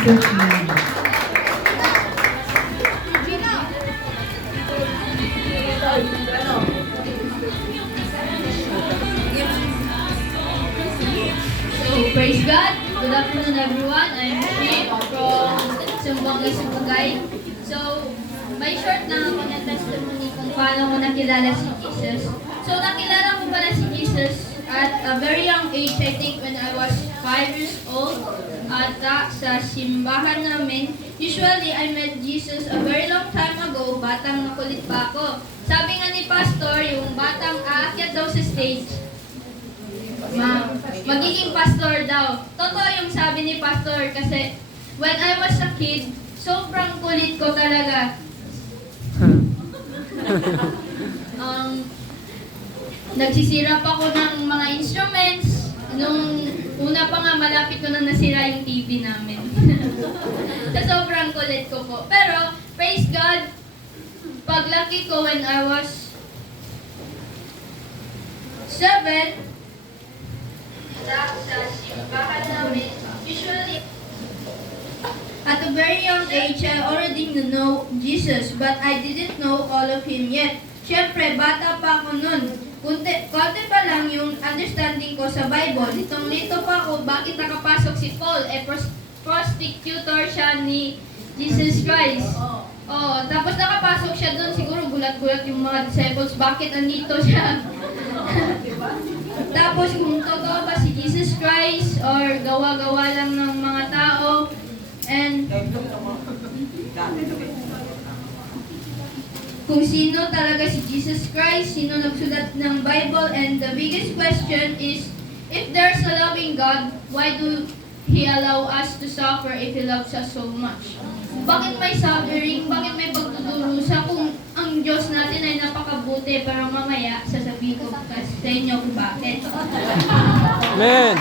Jesus' name. So, praise God. Good afternoon, everyone. I'm Shane from Sumbangay, Sumagay. So, may short na mga testimony kung paano ko nakilala si Jesus. So, nakilala ko pala si Jesus at a very young age, I think when I was 5 years old. At sa simbahan namin, usually I met Jesus a very long time ago, batang makulit pa ako. Sabi nga ni Pastor, yung batang aakyat daw sa stage, magiging pastor daw. Totoo yung sabi ni Pastor kasi when I was a kid, sobrang kulit ko talaga. Nagsisirap ako ng mga instruments. Nung una pa nga, malapit ko na nasira yung TV namin. Sa sobrang kulit ko po. Pero, praise God, paglaki ko when I was 7, sa simbahan namin, usually, at a very young age, I already know Jesus, but I didn't know all of Him yet. Siyempre, bata pa ako nun. Konti pa lang yung understanding ko sa Bible. Litong-lito pa ako, bakit nakapasok si Paul? Prosecutor siya ni Jesus Christ. Oh, tapos nakapasok siya doon, siguro gulat-gulat yung mga disciples, bakit andito siya? Tapos kung totoo ba si Jesus Christ or gawa-gawa lang ng mga tao, and kung sino talaga si Jesus Christ, sino nagsulat ng Bible, and the biggest question is, if there's a loving God, why do He allow us to suffer if He loves us so much? Bakit may suffering? Bakit may pagdudurusa kung ang Diyos natin ay napakabuti? Pero mamaya, sasabihin ko sa inyo kung bakit. Amen.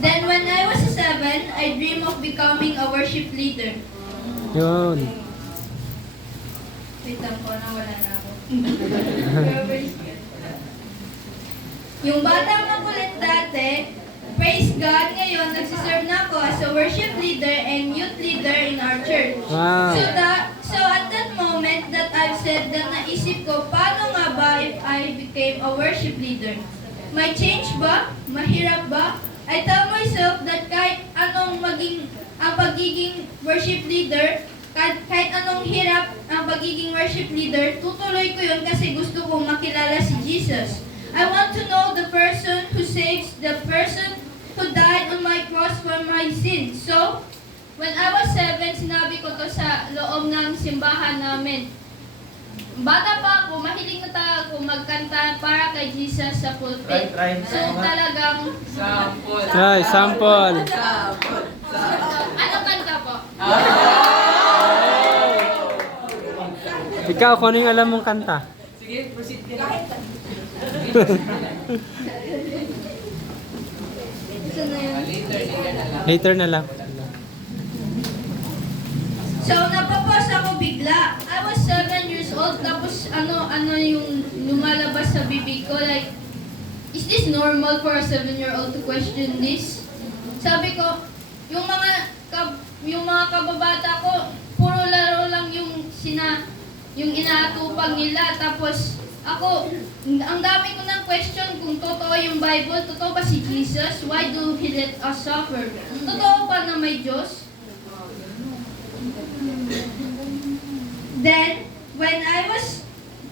Then when I was 7, I dreamed of becoming a worship leader. Yun. Wait lang po, nawala na ako. Yung batang makulit dati, praise God, ngayon nagsiserve na ako as a worship leader and youth leader in our church. Wow. So at that moment that I've said that naisip ko, paano nga ba if I became a worship leader? May change ba? Mahirap ba? I tell myself that kahit anong maging ang pagiging worship leader, kahit anong hirap ang pagiging worship leader, tutuloy ko yun kasi gusto kong makilala si Jesus. I want to know the person who saves, the person who died on my cross for my sins. So, when I was 7, sinabi ko to sa loob ng simbahan namin. Bata pa ako, mahilig na ako magkanta para kay Jesus sa pulpit. So talagang... Ay, sample. Anong kanta po? Ikaw, kung ano yung alam mong kanta? Sige, proceed ka. Gusto na yun? Later na lang. So napapos ako bigla. I was 7 years old, tapos ano yung lumalabas sa bibig ko, like, is this normal for a 7-year-old to question this? Sabi ko, yung mga kababata ko, puro laro lang yung inaatupag nila, tapos ako, ang dami ko ng question kung totoo yung Bible, totoo ba si Jesus? Why do He let us suffer? Totoo ba na may Diyos? Then,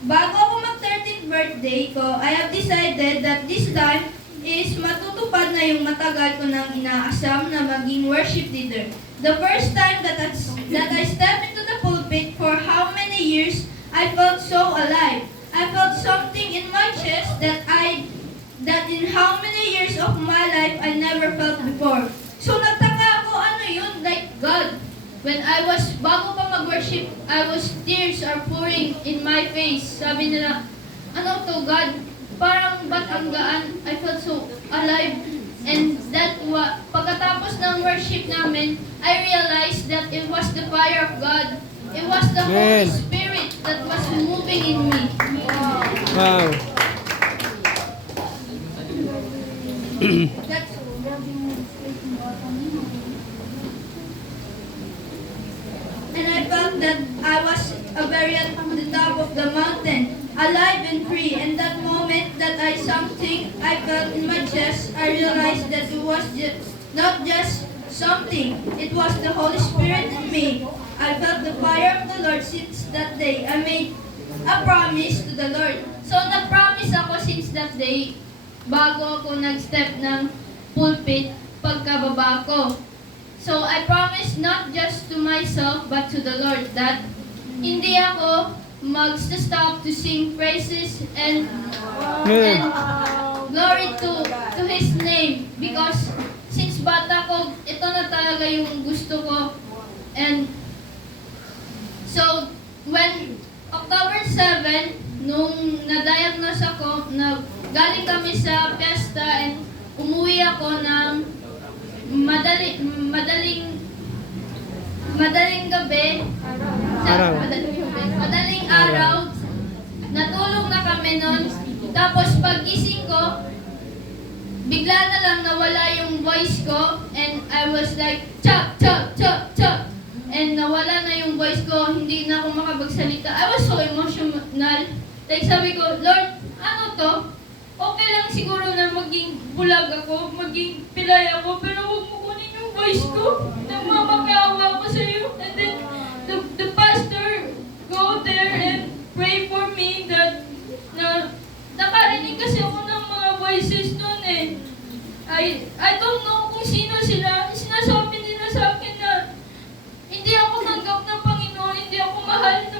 bago ako mag-13th birthday ko, I have decided that this time is matutupad na yung matagal ko nang inaasam na maging worship leader. The first time that I stepped into the pulpit for how many years, I felt so alive. I felt something in my chest that in how many years of my life I never felt before. So nagtaka ako, ano yun? Like God. When bago pa mag-worship, tears are pouring in my face. Sabi nila, ano to God? Parang ba't ang gaan? I felt so alive. And pagkatapos ng worship namin, I realized that it was the fire of God. It was the Holy Spirit that was moving in me. Wow. That's and I felt that I was very at the top of the mountain, alive and free. And that moment that I something I felt in my chest, I realized that it was not just something, it was the Holy Spirit in me. I felt the fire of the Lord since that day. I made a promise to the Lord. So nag-promise ako since that day, bago ako nag-step ng pulpit pagkababa ko. So I promise not just to myself but to the Lord that hindi ako mag-stop to sing praises and glory to His name, because since bata ko, ito na talaga yung gusto ko. And so when October 7, nung na-diagnose ako, galing kami sa piyesta and umuwi ako ng madaling gabi. Araw. Madaling araw. Natulog na kami nun. Tapos pagising ko, bigla na lang nawala yung voice ko and I was like, chop, chop, chop, chop. And nawala na yung voice ko, hindi na ako makapagsalita. I was so emotional. Like sabi ko, Lord, ano to? Okay lang siguro na maging bulag ako, maging pilay ako, pero huwag mo kunin yung voice ko. Nagmamakaawa ako sa iyo. And then, the pastor go there and pray for me that nakarinig kasi ako ng mga voices noon eh. I don't know kung sino sila. Sinasabi nila sa akin na hindi ako tanggap ng Panginoon, hindi ako mahal na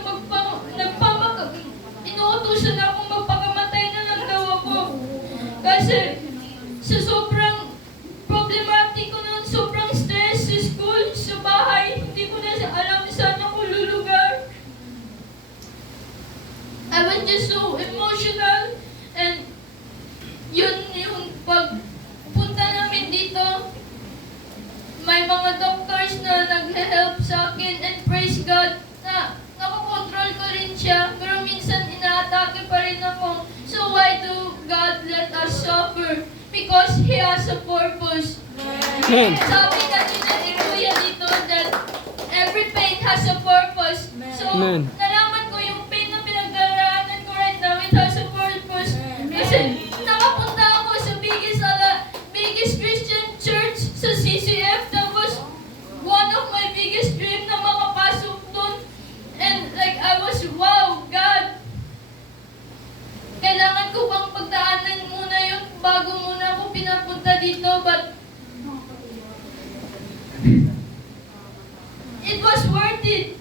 inuutusan akong magpakamatay na lang daw ako. Kasi sa sobrang problematic ko noon, sobrang stress sa school, sa bahay, hindi ko na alam saan ako lulugar. I was just so emotional, and yun yung pagpunta namin dito, may mga doctors na nag-help sa akin, and praise God na nakokontrol ko rin siya, pero minsan inaatake pa rin ako. So why do God let us suffer? Because He has a purpose. Amen. Sabi kanina ni Kuya dito that every pain has a purpose. So, Amen. nalaman ko yung pain na pinagdaraanan ko right now, it has a purpose. Kasi nakapunta ako sa biggest Christian church sa CCF. That was one of my biggest dream na makapasok doon. And like I was, wow, God, kailangan ko bang pagdaanan muna yun bago muna ako pinapunta dito? But it was worth it.